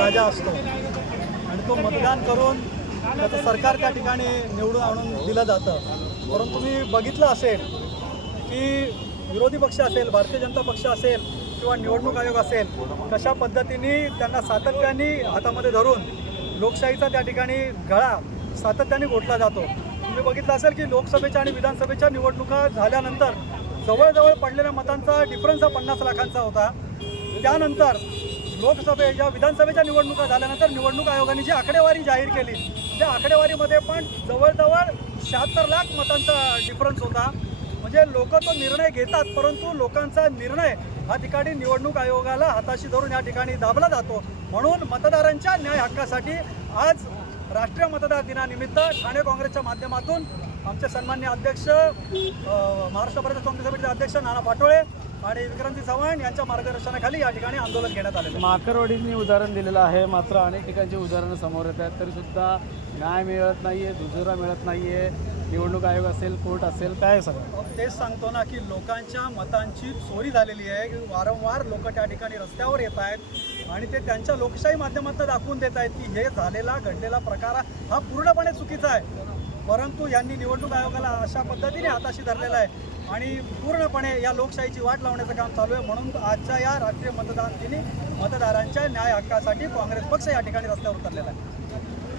राजा असतो. आणि तो मतदान करून त्याचं सरकार त्या ठिकाणी निवडून आणून दिलं जातं. परंतु तुम्ही बघितलं असेल की विरोधी पक्ष असेल भारतीय जनता पक्ष असेल किंवा निवडणूक आयोग असेल कशा पद्धतीने त्यांना सातत्याने हातामध्ये धरून लोकशाहीचा त्या ठिकाणी गळा सातत्याने घोटला जातो. तुम्ही बघितलं असेल की लोकसभेच्या आणि विधानसभेच्या निवडणुका झाल्यानंतर जवळजवळ पडलेल्या मतांचा डिफरन्स हा पन्नास लाखांचा होता. त्यानंतर लोकसभे या विधानसभेच्या निवडणुका झाल्यानंतर निवडणूक आयोगाने जी आकडेवारी जाहीर केली त्या आकडेवारीमध्ये पण जवळजवळ शहात्तर लाख मतांचा डिफरन्स होता. म्हणजे लोक तो निर्णय घेतात परंतु लोकांचा निर्णय हा ठिकाणी निवडणूक आयोगाला हाताशी धरून या ठिकाणी दाबला जातो. म्हणून मतदारांच्या न्याय हक्कासाठी आज राष्ट्रीय मतदार दिनानिमित्त ठाणे काँग्रेसच्या माध्यमातून आमचे सन्मान्य अध्यक्ष महाराष्ट्र प्रदेश काँग्रेस समितीचे अध्यक्ष नाना पाटोळे आणि विक्रांती चव्हाण यांच्या मार्गदर्शनाखाली या ठिकाणी आंदोलन घेण्यात आहे. माकरवाडींनी उदाहरण दिलेलं आहे. मात्र अनेक ठिकाणची उदाहरणं समोर येत आहेत. तरी सुद्धा न्याय मिळत नाहीये दुजोरा मिळत नाहीये. निवडणूक आयोग असेल कोर्ट असेल काय सगळं तेच सांगतो ना की लोकांच्या मतांची चोरी झालेली आहे. की वारंवार लोक त्या ठिकाणी रस्त्यावर येत आहेत आणि ते त्यांच्या लोकशाही माध्यमातून दाखवून देत आहेत की हे झालेला घडलेला प्रकार हा पूर्णपणे चुकीचा आहे. परंतु यांनी निवडणूक आयोगाला अशा पद्धतीने हाताशी धरलेला आहे. आणि पूर्णपणे या लोकशाहीची वाट लावण्याचं काम चालू आहे. म्हणून आजच्या या राष्ट्रीय मतदान दिनी मतदारांच्या न्याय हक्कासाठी काँग्रेस पक्ष या ठिकाणी रस्त्यावर उतरलेला आहे.